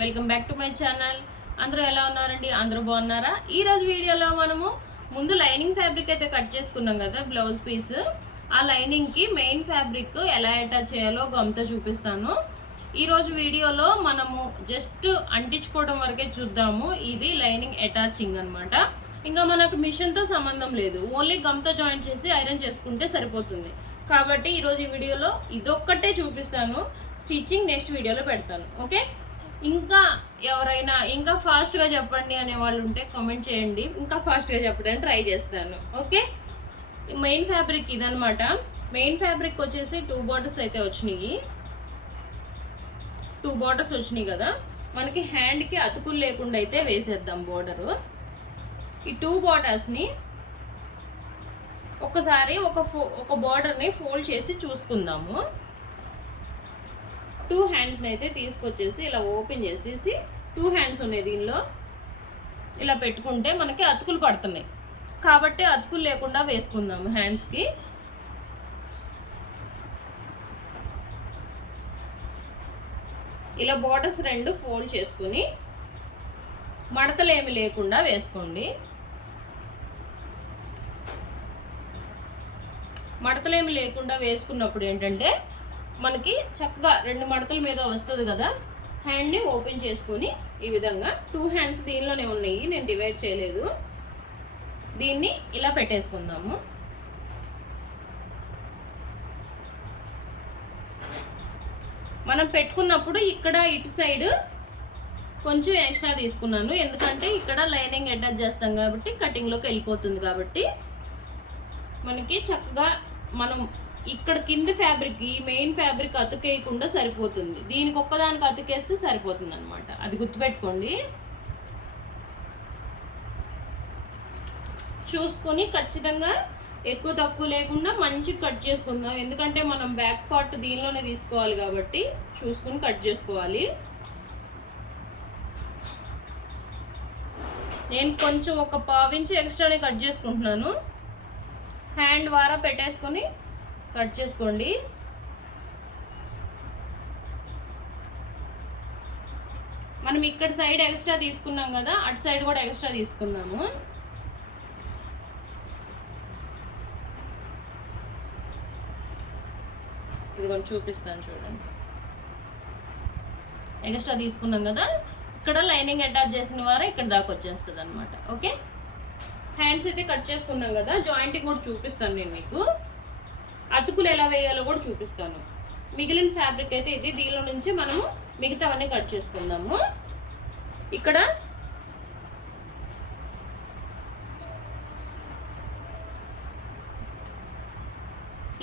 Welcome back to my channel. అందరూ ఎలా ఉన్నారండి? అందరూ బాగున్నారా? ఈరోజు వీడియోలో మనము ముందు లైనింగ్ ఫ్యాబ్రిక్ అయితే కట్ చేసుకున్నాం కదా, బ్లౌజ్ పీస్. ఆ లైనింగ్కి మెయిన్ ఫ్యాబ్రిక్ ఎలా అటాచ్ చేయాలో గమ్తో చూపిస్తాను. ఈరోజు వీడియోలో మనము జస్ట్ అంటించుకోవడం వరకే చూద్దాము. ఇది లైనింగ్ అటాచింగ్ అనమాట. ఇంకా మనకు మిషన్తో సంబంధం లేదు, ఓన్లీ గమ్తో జాయింట్ చేసి ఐరన్ చేసుకుంటే సరిపోతుంది. కాబట్టి ఈరోజు ఈ వీడియోలో ఇదొక్కటే చూపిస్తాను. స్టిచ్చింగ్ నెక్స్ట్ వీడియోలో పెడతాను. ఓకే, ఇంకా ఎవరైనా ఇంకా ఫాస్ట్గా చెప్పండి అనే వాళ్ళు ఉంటే కామెంట్ చేయండి, ఇంకా ఫాస్ట్గా చెప్పడానికి ట్రై చేస్తాను. ఓకే, మెయిన్ ఫ్యాబ్రిక్ ఇదనమాట. మెయిన్ ఫ్యాబ్రిక్ వచ్చేసి 2 బార్డర్స్ అయితే వచ్చినాయి. 2 బార్డర్స్ వచ్చినాయి కదా, మనకి హ్యాండ్కి అతుకులు లేకుండా అయితే వేసేద్దాం బోర్డరు. ఈ 2 బార్డర్స్ని ఒకసారి ఒక బార్డర్ని ఫోల్డ్ చేసి చూసుకుందాము. 2 హ్యాండ్స్ని అయితే తీసుకొచ్చేసి ఇలా ఓపెన్ చేసేసి 2 హ్యాండ్స్ ఉన్నాయి దీనిలో ఇలా పెట్టుకుంటే మనకి అతుకులు పడుతున్నాయి కాబట్టి అతుకులు లేకుండా వేసుకుందాము. హ్యాండ్స్కి ఇలా బార్డర్స్ 2 ఫోల్డ్ చేసుకుని మడతలు ఏమి లేకుండా వేసుకోండి. మడతలు ఏమి లేకుండా వేసుకున్నప్పుడు ఏంటంటే మనకి చక్కగా 2 మడతల మీద వస్తుంది కదా. హ్యాండ్ని ఓపెన్ చేసుకొని ఈ విధంగా 2 హ్యాండ్స్ దీనిలోనే ఉన్నాయి, నేను డివైడ్ చేయలేదు. దీన్ని ఇలా పెట్టేసుకుందాము. మనం పెట్టుకున్నప్పుడు ఇక్కడ ఇటు సైడ్ కొంచెం ఎక్స్ట్రా తీసుకున్నాను, ఎందుకంటే ఇక్కడ లైనింగ్ అటాచ్ చేస్తాం కాబట్టి కటింగ్లోకి వెళ్ళిపోతుంది. కాబట్టి మనకి చక్కగా మనం ఇక్కడ కింద ఫ్యాబ్రిక్, ఈ మెయిన్ ఫ్యాబ్రిక్ అతుకేయకుండా సరిపోతుంది. దీనికి ఒక్కదానికి అతుకేస్తే సరిపోతుంది అనమాట. అది గుర్తుపెట్టుకోండి. చూసుకొని ఖచ్చితంగా ఎక్కువ తక్కువ లేకుండా మంచి కట్ చేసుకుందాం, ఎందుకంటే మనం బ్యాక్ పార్ట్ దీనిలోనే తీసుకోవాలి కాబట్టి చూసుకుని కట్ చేసుకోవాలి. నేను కొంచెం ఒక 1/2 ఇంచ్ ఎక్స్ట్రానే కట్ చేసుకుంటున్నాను. హ్యాండ్ వారా పెట్టేసుకొని కట్ చేసుకోండి. మనం ఇక్కడ సైడ్ ఎక్స్ట్రా తీసుకున్నాం కదా, అటు సైడ్ కూడా ఎక్స్ట్రా తీసుకుందాము. ఇది కొంచెం చూపిస్తాను చూడండి. ఎక్స్ట్రా తీసుకున్నాం కదా, ఇక్కడ లైనింగ్ అటాచ్ చేసిన వారు ఇక్కడ దాకా వచ్చేస్తుంది అనమాట. ఓకే, హ్యాండ్స్ అయితే కట్ చేసుకున్నాం కదా, జాయింటింగ్ కూడా చూపిస్తాను నేను మీకు. అతుకులు ఎలా వేయాలో కూడా చూపిస్తాను. మిగిలిన ఫ్యాబ్రిక్ అయితే ఇది, దీనిలో నుంచి మనము మిగతావన్నీ కట్ చేసుకుందాము. ఇక్కడ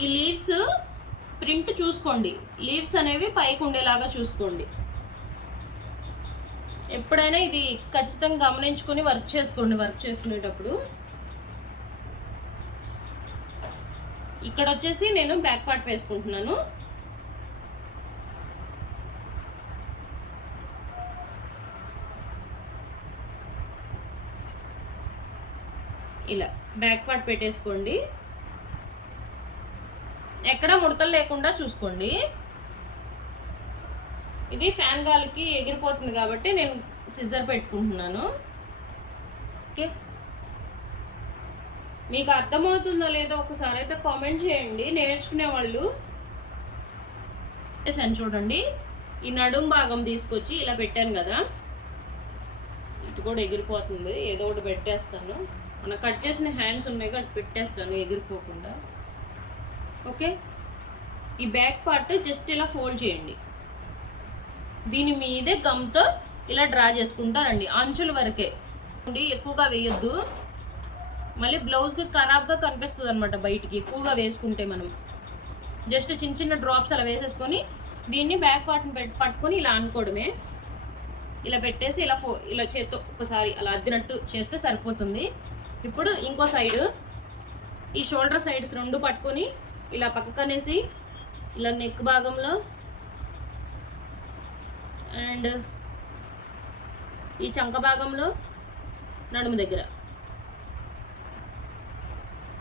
ఈ లీవ్స్ ప్రింట్ చూసుకోండి, లీవ్స్ అనేవి పైకి ఉండేలాగా చూసుకోండి. ఎప్పుడైనా ఇది ఖచ్చితంగా గమనించుకొని వర్క్ చేసుకోండి. వర్క్ చేసుకునేటప్పుడు ఇక్కడ వచ్చేసి నేను బ్యాక్ పార్ట్ వేసుకుంటున్నాను. ఇలా బ్యాక్ పార్ట్ పెట్టేసుకోండి, ఎక్కడ ముడతలు లేకుండా చూసుకోండి. ఇది ఫ్యాన్ గాలికి ఎగిరిపోతుంది కాబట్టి నేను సిజర్ పెట్టుకుంటున్నాను. ఓకే, మీకు అర్థమవుతుందో లేదో ఒకసారి అయితే కామెంట్ చేయండి, నేర్చుకునే వాళ్ళు. చూడండి, ఈ నడుం భాగం తీసుకొచ్చి ఇలా పెట్టాను కదా, ఇటు కూడా ఎగిరిపోతుంది. ఏదో ఒకటి పెట్టేస్తాను, మనం కట్ చేసిన హ్యాండ్స్ ఉన్నాయి కదా పెట్టేస్తాను ఎగిరిపోకుండా. ఓకే, ఈ బ్యాక్ పార్ట్ జస్ట్ ఇలా ఫోల్డ్ చేయండి. దీని మీదే గమ్తో ఇలా డ్రా చేసుకుంటారండి, అంచుల వరకే. ఎక్కువగా వేయొద్దు, మళ్ళీ బ్లౌజ్కి ఖరాబ్గా కనిపిస్తుంది అనమాట బయటికి ఎక్కువగా వేసుకుంటే. మనం జస్ట్ చిన్న చిన్న డ్రాప్స్ అలా వేసేసుకొని దీన్ని బ్యాక్ పార్ట్ని పట్టుకొని ఇలా అనుకోవడమే. ఇలా పెట్టేసి ఇలా చేత్తో ఒకసారి అలా అద్దినట్టు చేస్తే సరిపోతుంది. ఇప్పుడు ఇంకో సైడు ఈ షోల్డర్ సైడ్స్ 2 పట్టుకొని ఇలా పక్కనేసి ఇలా నెక్ భాగంలో అండ్ ఈ చంక భాగంలో నడుము దగ్గర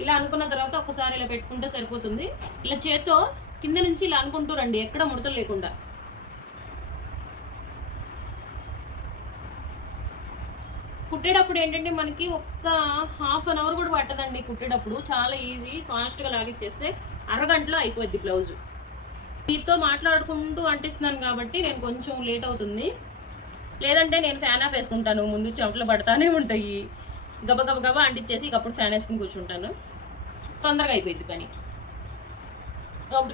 ఇలా అనుకున్న తర్వాత ఒకసారి ఇలా పెట్టుకుంటే సరిపోతుంది. ఇలా చేత్తో కింద నుంచి ఇలా అనుకుంటూ రండి, ఎక్కడ ముడతలు లేకుండా. కుట్టేటప్పుడు ఏంటంటే మనకి ఒక్క హాఫ్ అన్ అవర్ కూడా పట్టదండి. కుట్టేటప్పుడు చాలా ఈజీ, ఫాస్ట్గా లాగిచ్చేస్తే అరగంటలో అయిపోద్ది బ్లౌజు. మీతో మాట్లాడుకుంటూ అంటిస్తున్నాను కాబట్టి నేను కొంచెం లేట్ అవుతుంది. లేదంటే నేను ఫ్యాన్ ఆఫ్ వేసుకుంటాను, ముందు చెమటలు పడతానే ఉంటాయి. గబ అంటించేసి అప్పుడు ఫ్యాన్ వేసుకుని కూర్చుంటాను, తొందరగా అయిపోయింది పని.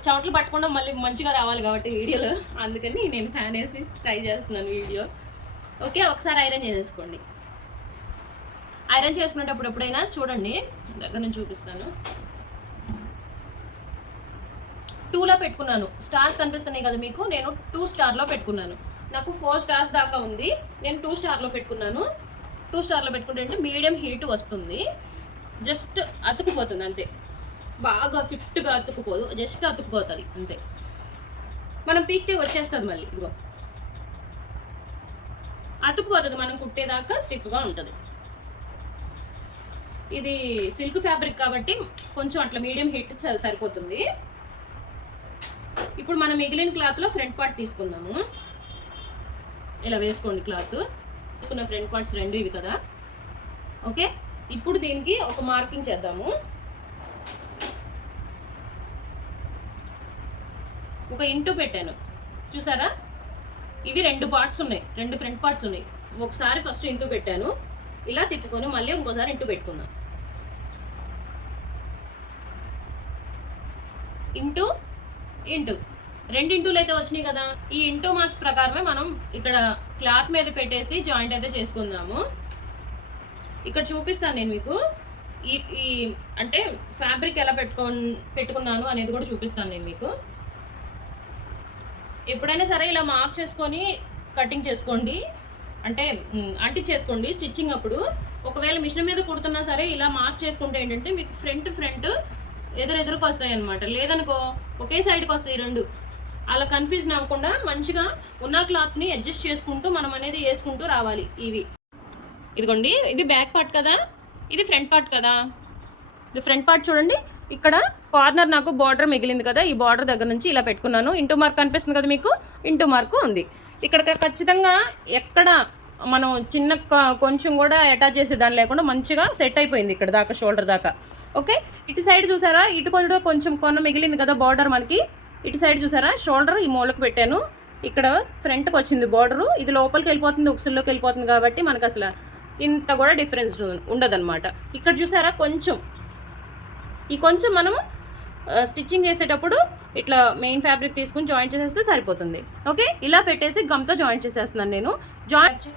చెమటలు పట్టకుండా మళ్ళీ మంచిగా రావాలి కాబట్టి వీడియోలో, అందుకని నేను ఫ్యాన్ వేసి ట్రై చేస్తున్నాను వీడియో. ఓకే, ఒకసారి ఐరన్ చేసేసుకోండి. ఐరన్ చేసుకునేటప్పుడు ఎప్పుడైనా చూడండి, దగ్గర నుంచి చూపిస్తాను. 2లో పెట్టుకున్నాను, స్టార్స్ కనిపిస్తున్నాయి కదా మీకు, నేను 2 స్టార్లో పెట్టుకున్నాను. నాకు 4 స్టార్స్ దాకా ఉంది, నేను 2 స్టార్లో పెట్టుకున్నాను. 2 స్టార్లో పెట్టుకుంటే మీడియం హీట్ వస్తుంది, జస్ట్ అతుకుపోతుంది అంతే. బాగా ఫిట్గా అతుక్కుపోదు, జస్ట్ అతుక్కుపోతుంది అంతే. మనం పీక్తే వచ్చేస్తుంది మళ్ళీ, ఇదిగో అతుక్కుపోతుంది. మనం కుట్టేదాకా స్టిఫ్గా ఉంటుంది. ఇది సిల్క్ ఫ్యాబ్రిక్ కాబట్టి కొంచెం అట్లా మీడియం హీట్ సరిపోతుంది. ఇప్పుడు మనం మిగిలిన క్లాత్లో ఫ్రంట్ పార్ట్ తీసుకుందాము. ఇలా వేసుకోండి క్లాత్. తీసుకున్న ఫ్రంట్ పార్ట్స్ 2 ఇవి కదా. ఓకే, ఇప్పుడు దీనికి ఒక మార్కింగ్ చేద్దాము. ఒక ఇంటూ పెట్టాను చూసారా, ఇవి 2 పార్ట్స్ ఉన్నాయి, 2 ఫ్రంట్ పార్ట్స్ ఉన్నాయి. ఒకసారి ఫస్ట్ ఇంటూ పెట్టాను, ఇలా తిప్పుకొని మళ్ళీ ఇంకోసారి ఇంటూ పెట్టుకుందాం. ఇంటూ ఇంటూ 2 ఇంటూలు అయితే వచ్చినాయి కదా. ఈ ఇంటూ మార్క్స్ ప్రకారమే మనం ఇక్కడ క్లాత్ మీద పెట్టేసి జాయింట్ అయితే చేసుకుందాము. ఇక్కడ చూపిస్తాను నేను మీకు, ఈ అంటే ఫ్యాబ్రిక్ ఎలా పెట్టుకున్నాను అనేది కూడా చూపిస్తాను నేను మీకు. ఎప్పుడైనా సరే ఇలా మార్క్ చేసుకొని కటింగ్ చేసుకోండి, అంటే అంటించేసుకోండి స్టిచ్చింగ్ అప్పుడు. ఒకవేళ మిషన్ మీద కుడుతున్నా సరే ఇలా మార్క్ చేసుకుంటే ఏంటంటే మీకు ఫ్రంట్ ఎదురుకు వస్తాయి అనమాట. లేదనుకో ఒకే సైడ్కి వస్తాయి 2. అలా కన్ఫ్యూజన్ అవ్వకుండా మంచిగా ఉన్న క్లాత్ని అడ్జస్ట్ చేసుకుంటూ మనం అనేది వేసుకుంటూ రావాలి. ఇదిగోండి, ఇది బ్యాక్ పార్ట్ కదా, ఇది ఫ్రంట్ పార్ట్ కదా. ఇది ఫ్రంట్ పార్ట్ చూడండి, ఇక్కడ కార్నర్ నాకు బార్డర్ మిగిలింది కదా, ఈ బార్డర్ దగ్గర నుంచి ఇలా పెట్టుకున్నాను. ఇంటూ మార్క్ కనిపిస్తుంది కదా మీకు, ఇంటూ మార్క్ ఉంది ఇక్కడ. ఖచ్చితంగా ఎక్కడ మనం చిన్న కొంచెం కూడా అటాచ్ చేసేదాన్ని లేకుండా మంచిగా సెట్ అయిపోయింది ఇక్కడ దాకా, షోల్డర్ దాకా. ఓకే, ఇటు సైడ్ చూసారా, ఇటు కొంచెం కొన్న మిగిలింది కదా బార్డర్ మనకి. ఇటు సైడ్ చూసారా, షోల్డర్ ఈ మూలకు పెట్టాను, ఇక్కడ ఫ్రంట్కి వచ్చింది బార్డరు. ఇది లోపలికి వెళ్ళిపోతుంది, ఉక్సుల్లోకి వెళ్ళిపోతుంది కాబట్టి మనకు అసలు ఇంత కూడా డిఫరెన్స్ ఉండదన్నమాట. ఇక్కడ చూసారా కొంచెం మనము స్టిచ్చింగ్ చేసేటప్పుడు ఇట్లా మెయిన్ ఫ్యాబ్రిక్ తీసుకుని జాయింట్ చేసేస్తే సరిపోతుంది. ఓకే, ఇలా పెట్టేసి గమ్తో జాయింట్ చేసేస్తున్నాను నేను. జాయింట్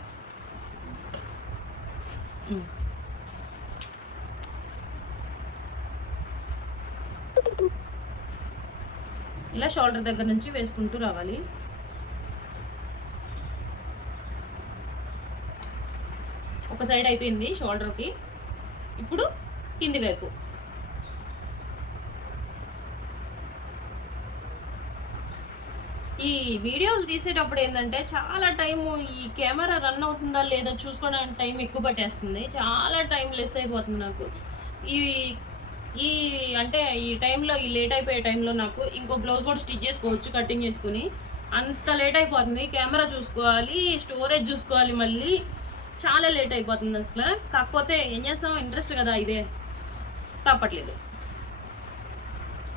ఇలా షోల్డర్ దగ్గర నుంచి వేసుకుంటూ రావాలి. ఒక సైడ్ అయిపోయింది షోల్డర్కి, ఇప్పుడు కింది వైపు. ఈ వీడియోలు తీసేటప్పుడు ఏంటంటే చాలా టైము, ఈ కెమెరా రన్ అవుతుందా లేదా చూసుకోవడానికి టైం ఎక్కువ పట్టేస్తుంది, చాలా టైం లెస్ అయిపోతుంది నాకు. అంటే ఈ టైంలో, ఈ లేట్ అయిపోయే టైంలో నాకు ఇంకో బ్లౌజ్ కూడా స్టిచ్ చేసుకోవచ్చు కటింగ్ చేసుకుని, అంత లేట్ అయిపోతుంది. కెమెరా చూసుకోవాలి, స్టోరేజ్ చూసుకోవాలి, మళ్ళీ చాలా లేట్ అయిపోతుంది అసలు. కాకపోతే ఏం చేస్తామో, ఇంట్రెస్ట్ కదా, ఇదే తప్పట్లేదు.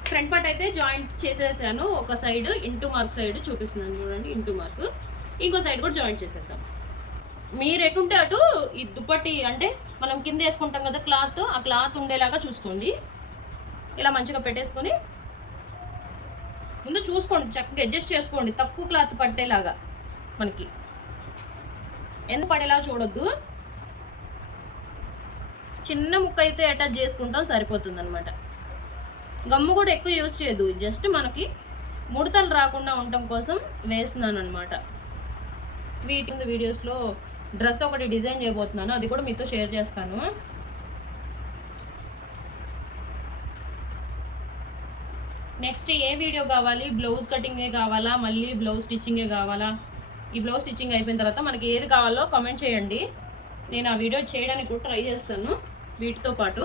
ఫ్రంట్ పార్ట్ అయితే జాయింట్ చేసేసాను. ఒక సైడ్ ఇంటూ మార్క్ సైడ్ చూపిస్తున్నాను చూడండి, ఇంటూ మార్క్. ఇంకో సైడ్ కూడా జాయింట్ చేసేద్దాం. మీరు ఎటుంటే అటు ఈ దుప్పటి అంటే మనం కింద వేసుకుంటాం కదా క్లాత్, ఆ క్లాత్ ఉండేలాగా చూసుకోండి. ఇలా మంచిగా పెట్టేసుకొని ముందు చూసుకోండి, చక్కగా అడ్జస్ట్ చేసుకోండి, తక్కువ క్లాత్ పట్టేలాగా. మనకి ఎందుకు పడేలాగా చూడొద్దు, చిన్న ముక్క అయితే అటాచ్ చేసుకుంటాం సరిపోతుంది అనమాట. గమ్ము కూడా ఎక్కువ యూజ్ చేయదు, జస్ట్ మనకి ముడతలు రాకుండా ఉండటం కోసం వేస్తున్నాను అనమాట. వీడియోస్లో డ్రెస్ ఒకటి డిజైన్ చేయబోతున్నాను, అది కూడా మీతో షేర్ చేస్తాను. నెక్స్ట్ ఏ వీడియో కావాలి, బ్లౌజ్ కటింగే కావాలా, మళ్ళీ బ్లౌజ్ స్టిచ్చింగే కావాలా? ఈ బ్లౌజ్ స్టిచ్చింగ్ అయిపోయిన తర్వాత మనకి ఏది కావాలో కామెంట్ చేయండి, నేను ఆ వీడియో చేయడానికి కూడా ట్రై చేస్తాను వీటితో పాటు.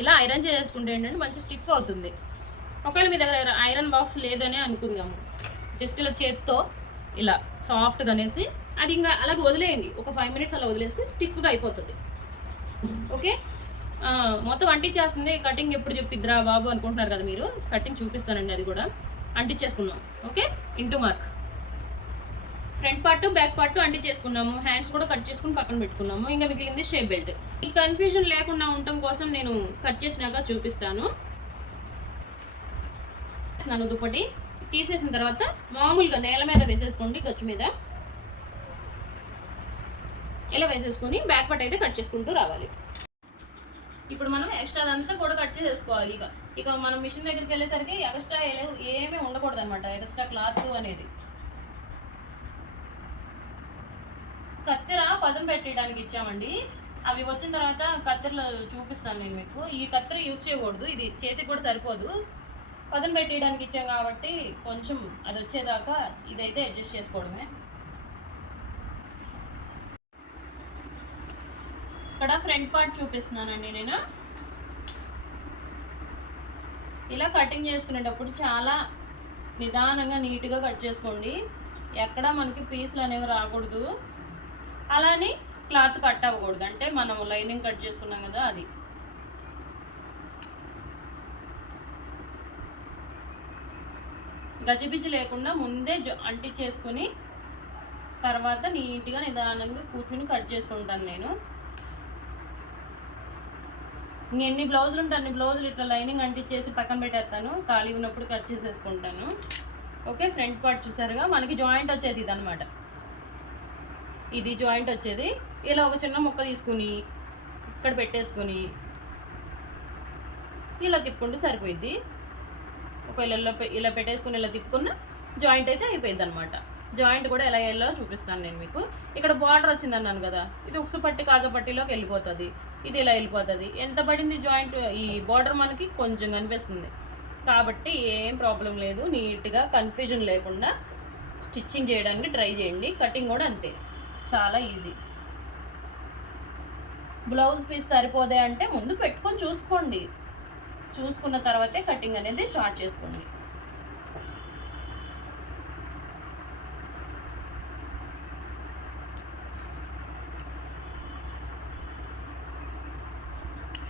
ఇలా ఐరన్ చేసుకుంటే ఏంటంటే మంచి స్టిఫ్ అవుతుంది. ఒకవేళ మీ దగ్గర ఐరన్ బాక్స్ లేదనే అనుకుందాము, జస్ట్ ఇలా చేత్తో ఇలా సాఫ్ట్గా అనేసి అది ఇంకా అలాగే వదిలేయండి. ఒక 5 మినిట్స్ అలా వదిలేస్తే స్టిఫ్గా అయిపోతుంది. ఓకే, మొత్తం అంటించేస్తుంది. కటింగ్ ఎప్పుడు చెప్పిద్దిరా బాబు అనుకుంటున్నారు కదా మీరు. కటింగ్ చూపిస్తానండి, అది కూడా అంటించేసుకున్నాం. Okay, into mark front part back part అంటించేసుకున్నాము. హ్యాండ్స్ కూడా కట్ చేసుకుని పక్కన పెట్టుకున్నాము. ఇంకా మిగిలింది షేప్ బెల్ట్. ఈ కన్ఫ్యూజన్ లేకుండా ఉండటం కోసం నేను కట్ చేసినాక చూపిస్తాను. దుప్పటి తీసేసిన తర్వాత మామూలుగా నేల మీద వేసేసుకోండి, ఖర్చు మీద ఇలా వేసేసుకొని బ్యాక్ పార్ట్ అయితే కట్ చేసుకుంటూ రావాలి. ఇప్పుడు మనం ఎక్స్ట్రా అదంతా కూడా కట్ చేసేసుకోవాలి. ఇక మనం మిషన్ దగ్గరికి వెళ్ళేసరికి ఎక్స్ట్రా ఏమీ ఉండకూడదు అనమాట, ఎక్స్ట్రా క్లాత్ అనేది. కత్తెర పదును పెట్టడానికి ఇచ్చామండి. అవి వచ్చిన తర్వాత కత్తెరలో చూపిస్తాను నేను మీకు. ఈ కత్తెర యూజ్ చేయకూడదు, ఇది చేతికి కూడా సరిపోదు. పదును పెట్టడానికి ఇచ్చాం కాబట్టి కొంచెం అది వచ్చేదాకా ఇదైతే అడ్జస్ట్ చేసుకోవడమే. ఇక్కడ ఫ్రంట్ పార్ట్ చూపిస్తున్నానండి నేను. ఇలా కటింగ్ చేసుకునేటప్పుడు చాలా నిదానంగా నీట్గా కట్ చేసుకోండి. ఎక్కడ మనకి పీసులు అనేవి రాకూడదు, అలానే క్లాత్ కట్ అవ్వకూడదు. అంటే మనం లైనింగ్ కట్ చేసుకున్నాం కదా, అది. గజిబిజి లేకుండా ముందే అంటించేసుకుని తర్వాత నీట్గా నిదానంగా కూర్చుని కట్ చేసుకుంటాను నేను. ఎన్ని బ్లౌజులు ఉంటే అన్ని బ్లౌజులు ఇట్లా లైనింగ్ అంటించేసి పక్కన పెట్టేస్తాను, ఖాళీ ఉన్నప్పుడు కట్ చేసేసుకుంటాను. ఓకే, ఫ్రంట్ పార్ట్ చూసారుగా, మనకి జాయింట్ వచ్చేది ఇది అనమాట. ఇది జాయింట్ వచ్చేది. ఇలా ఒక చిన్న ముక్క తీసుకుని ఇక్కడ పెట్టేసుకుని ఇలా తిప్పుకుంటూ సరిపోయిద్ది. ఒకవేళ ఇలా పెట్టేసుకుని ఇలా తిప్పుకున్న జాయింట్ అయితే అయిపోయింది అనమాట. జాయింట్ కూడా ఎలా వెళ్ళో చూపిస్తాను నేను మీకు. ఇక్కడ బార్డర్ వచ్చింది అన్నాను కదా, ఇది ఉక్సు పట్టి కాజా పట్టిలోకి వెళ్ళిపోతుంది, ఇది ఇలా వెళ్ళిపోతుంది. ఎంత పడింది జాయింట్, ఈ బార్డర్ మనకి కొంచెం కనిపిస్తుంది కాబట్టి ఏం ప్రాబ్లం లేదు. నీట్గా కన్ఫ్యూజన్ లేకుండా స్టిచ్చింగ్ చేయడానికి ట్రై చేయండి. కటింగ్ కూడా అంతే, చాలా ఈజీ. బ్లౌజ్ పీస్ సరిపోదే అంటే ముందు పెట్టుకొని చూసుకోండి, చూసుకున్న తర్వాతే కటింగ్ అనేది స్టార్ట్ చేసుకోండి.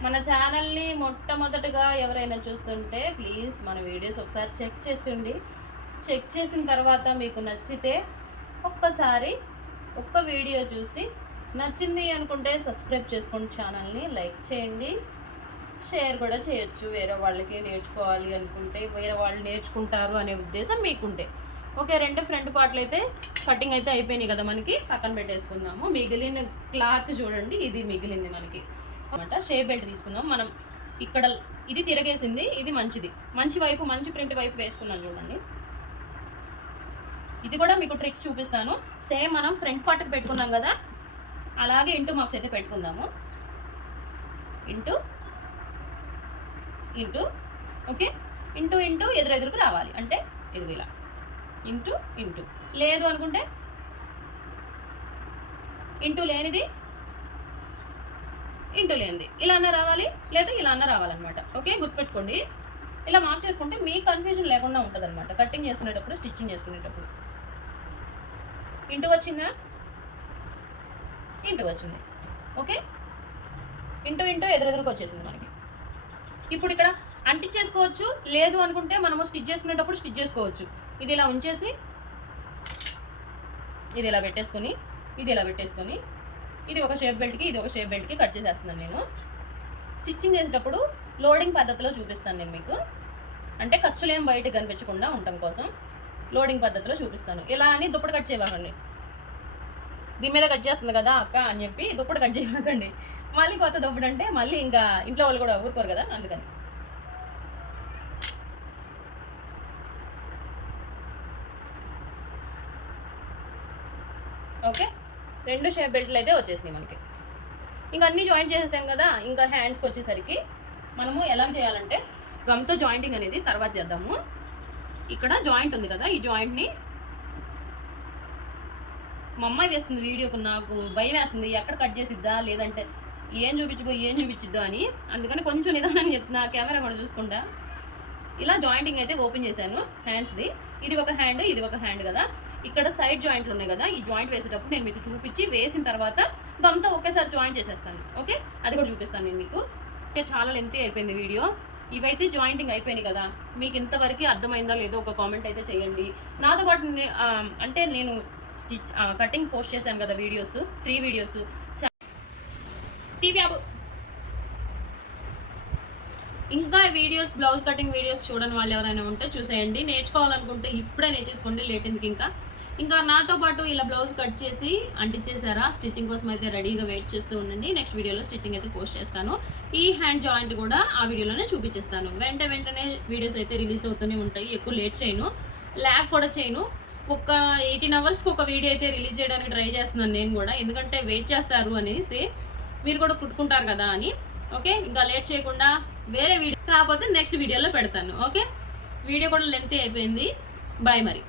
మన ఛానల్ని మొట్టమొదటిగా ఎవరైనా చూస్తుంటే ప్లీజ్ మన వీడియోస్ ఒకసారి చెక్ చేసిండి. చెక్ చేసిన తర్వాత మీకు నచ్చితే ఒక్కసారి ఒక్క వీడియో చూసి నచ్చింది అనుకుంటే సబ్స్క్రైబ్ చేసుకోండి, ఛానల్ని లైక్ చేయండి, షేర్ కూడా చేయొచ్చు. వేరే వాళ్ళకి నేర్చుకోవాలి అనుకుంటే, వేరే వాళ్ళు నేర్చుకుంటారు అనే ఉద్దేశం మీకుంటే. ఓకే, రెండు ఫ్రంట్ పార్ట్లు అయితే కటింగ్ అయితే అయిపోయినాయి కదా, మనకి పక్కన పెట్టేసుకుందాము. మిగిలిన క్లాత్ చూడండి, ఇది మిగిలింది మనకి అనమాట. షేప్ బెల్ట్ తీసుకుందాం మనం. ఇక్కడ ఇది తిరగేసింది, ఇది మంచిది, మంచి వైపు, మంచి ప్రింట్ వైపు వేసుకున్నాం చూడండి. ఇది కూడా మీకు ట్రిక్ చూపిస్తాను. సేమ్ మనం ఫ్రంట్ పార్ట్కి పెట్టుకున్నాం కదా, అలాగే ఇంటూ మార్క్స్ అయితే పెట్టుకుందాము. Into into, okay, into into ఎదురెదురుకు రావాలి. అంటే ఇది ఇలా ఇంటూ ఇంటూ, లేదు అనుకుంటే ఇంటూ లేనిది ఇంటూ లేనిది ఇలా అన్న రావాలి, లేదా ఇలా అన్న రావాలన్నమాట. ఓకే, గుర్తుపెట్టుకోండి. ఇలా మార్క్ చేసుకుంటే మీ కన్ఫ్యూజన్ లేకుండా ఉంటుంది అనమాట కటింగ్ చేసుకునేటప్పుడు, స్టిచ్చింగ్ చేసుకునేటప్పుడు. ఇంటూ వచ్చిందా, ఇంటూ వచ్చింది. ఓకే, ఇంటూ ఇంటూ ఎదురెదురుకు వచ్చేసింది మనకి. ఇప్పుడు ఇక్కడ అంటించేసుకోవచ్చు, లేదు అనుకుంటే మనము స్టిచ్ చేసుకునేటప్పుడు స్టిచ్ చేసుకోవచ్చు. ఇది ఇలా ఉంచేసి ఇది ఇలా పెట్టేసుకొని, ఇది ఇలా పెట్టేసుకొని, ఇది ఒక షేప్ బెల్ట్కి, ఇది ఒక షేప్ బెల్ట్కి కట్ చేసేస్తున్నాను నేను. స్టిచ్చింగ్ చేసేటప్పుడు లోడింగ్ పద్ధతిలో చూపిస్తాను నేను మీకు. అంటే ఖర్చులు ఏం బయటకు కనిపించకుండా ఉండటం కోసం లోడింగ్ పద్ధతిలో చూపిస్తాను. ఇలా అని దుప్పటి కట్ చేయకండి, దీని మీద కట్ చేస్తుంది కదా అక్క అని చెప్పి దుప్పటి కట్ చేయకండి. మళ్ళీ కొత్త దుప్పటి అంటే మళ్ళీ ఇంకా ఇంట్లో వాళ్ళు కూడా ఊరుకోరు కదా, అందుకని. ఓకే, రెండు షేప్ బెల్ట్లు అయితే వచ్చేసినాయి మనకి. ఇంకా అన్నీ జాయింట్ చేసేసాం కదా, ఇంకా హ్యాండ్స్కి వచ్చేసరికి మనము ఎలా చేయాలంటే గమ్తో జాయింటింగ్ అనేది తర్వాత చేద్దాము. ఇక్కడ జాయింట్ ఉంది కదా, ఈ జాయింట్ని మా అమ్మాయి చేస్తుంది వీడియోకు, నాకు భయం వేస్తుంది ఎక్కడ కట్ చేసిద్దా, లేదంటే ఏం చూపించిద్దా అని. అందుకని కొంచెం నిదానంగా చెప్తున్నా, కెమెరా కూడా చూసుకుంటా. ఇలా జాయింటింగ్ అయితే ఓపెన్ చేశాను హ్యాండ్స్ది. ఇది ఒక హ్యాండ్, ఇది ఒక హ్యాండ్ కదా. ఇక్కడ సైడ్ జాయింట్లు ఉన్నాయి కదా, ఈ జాయింట్ వేసేటప్పుడు నేను మీకు చూపించి వేసిన తర్వాత గమ్తో ఒకేసారి జాయింట్ చేసేస్తాను. ఓకే, అది కూడా చూపిస్తాను నేను మీకు. ఓకే, చాలా లెంతీ అయిపోయింది వీడియో. ఇవైతే జాయింటింగ్ అయిపోయినాయి కదా, మీకు ఇంతవరకు అర్థమైందా లేదో ఒక కామెంట్ అయితే చేయండి. నాతో పాటు అంటే నేను కటింగ్ పోస్ట్ చేశాను కదా వీడియోస్, 3 వీడియోస్. టీవీ ఇంకా వీడియోస్, బ్లౌజ్ కటింగ్ వీడియోస్ చూడని వాళ్ళు ఎవరైనా ఉంటే చూసేయండి. నేర్చుకోవాలనుకుంటే ఇప్పుడే నేర్చేసుకోండి, లేట్ ఎందుకు. ఇంకా నాతో పాటు ఇలా బ్లౌజ్ కట్ చేసి అంటించేసారా, స్టిచ్చింగ్ కోసం అయితే రెడీగా వెయిట్ చేస్తూ ఉండండి. నెక్స్ట్ వీడియోలో స్టిచ్చింగ్ అయితే పోస్ట్ చేస్తాను. ఈ హ్యాండ్ జాయింట్ కూడా ఆ వీడియోలోనే చూపించేస్తాను. వెంటనే వీడియోస్ అయితే రిలీజ్ అవుతూనే ఉంటాయి. ఎక్కువ లేట్ చేయను, ల్యాగ్ కూడా చేయను. ఒక 18 అవర్స్కి ఒక వీడియో అయితే రిలీజ్ చేయడానికి ట్రై చేస్తున్నాను నేను కూడా, ఎందుకంటే వెయిట్ చేస్తారు అనేసి, మీరు కూడా కుట్టుకుంటారు కదా అని. ఓకే, ఇంకా లేట్ చేయకుండా వేరే వీడియో కాకపోతే నెక్స్ట్ వీడియోలో పెడతాను. ఓకే, వీడియో కూడా లెంతీ అయిపోయింది. బాయ్ మరి.